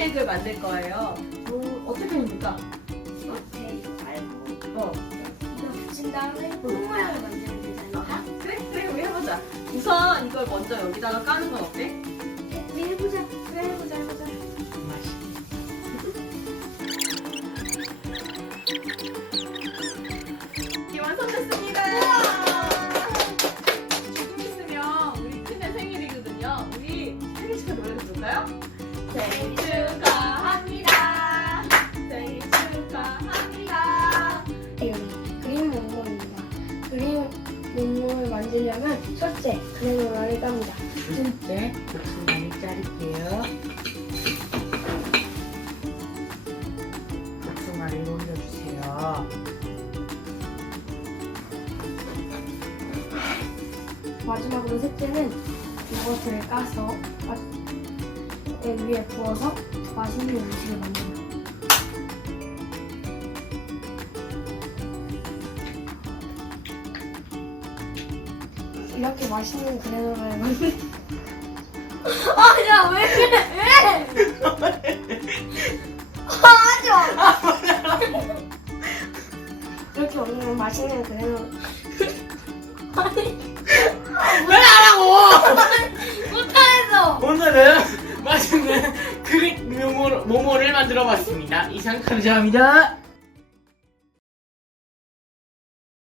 케이크를 만들 거예요. 어, 어떻게 합니까? 어. 이거 붙인 다음에 콩 모양을 만들면 되잖아. 아, 그래? 그래, 우리 해보자. 우선 이걸 먼저 여기다가 까는 건 어때? 우리 해보자. 그래 해보자 해보자. 이게 완성됐습니다. 조금 있으면 우리 큰애 생일이거든요. 우리 생일 축하 노래 부를까요? 생일 여기 그림 몽몽입니다. 그림 몽몽을 만들려면 첫째 그래놀라를 깝니다. 둘째, 목줄 많이 자를게요. 복숭아를 올려주세요. 마지막으로 셋째는 요거트를 까서 마- 에 위에 부어서 맛있는 음식을 만듭니다. 이렇게 맛있는 그래놀라를 만들. 아야 왜 그래 왜? 하지 마. 이렇게 먹으면 맛있는 그래놀라. 아니 왜 하라고! 못하겠어. 오늘은 맛있는 그릭 모모, 모모를 만들어 봤습니다. 이상 감사합니다.